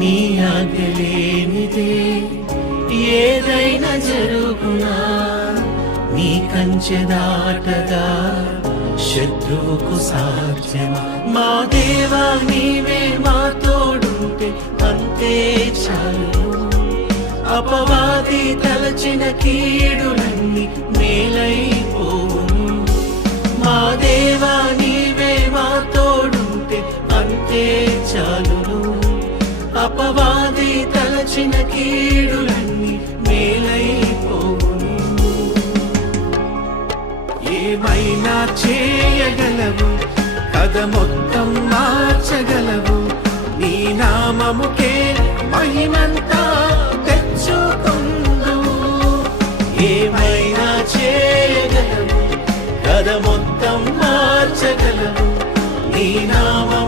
నీ ఆజ్ఞలేనిదే ఏదైనా జరుగునా, నీ కంచె దాటగా శత్రువుకు సాధ్యమా. మా దేవా నీవే మా తోడుంటే అంతే చాలు. అపవాది తలచిన కీడులన్నీ మేలైపోవును. మా దేవా నీవే మా తోడుంటే అంతే చాలును. అపవాది తలచిన కీడులన్నీ మేలైపోవును. ఏమైనా చేయగలవు, కథ మొత్తం మార్చగలవు. నీ నామముకే మహిమంతా తెచ్చుకుందువు. ఏమైనా చేయగలవు, కథ మొత్తం మార్చగలవు. నీ నామం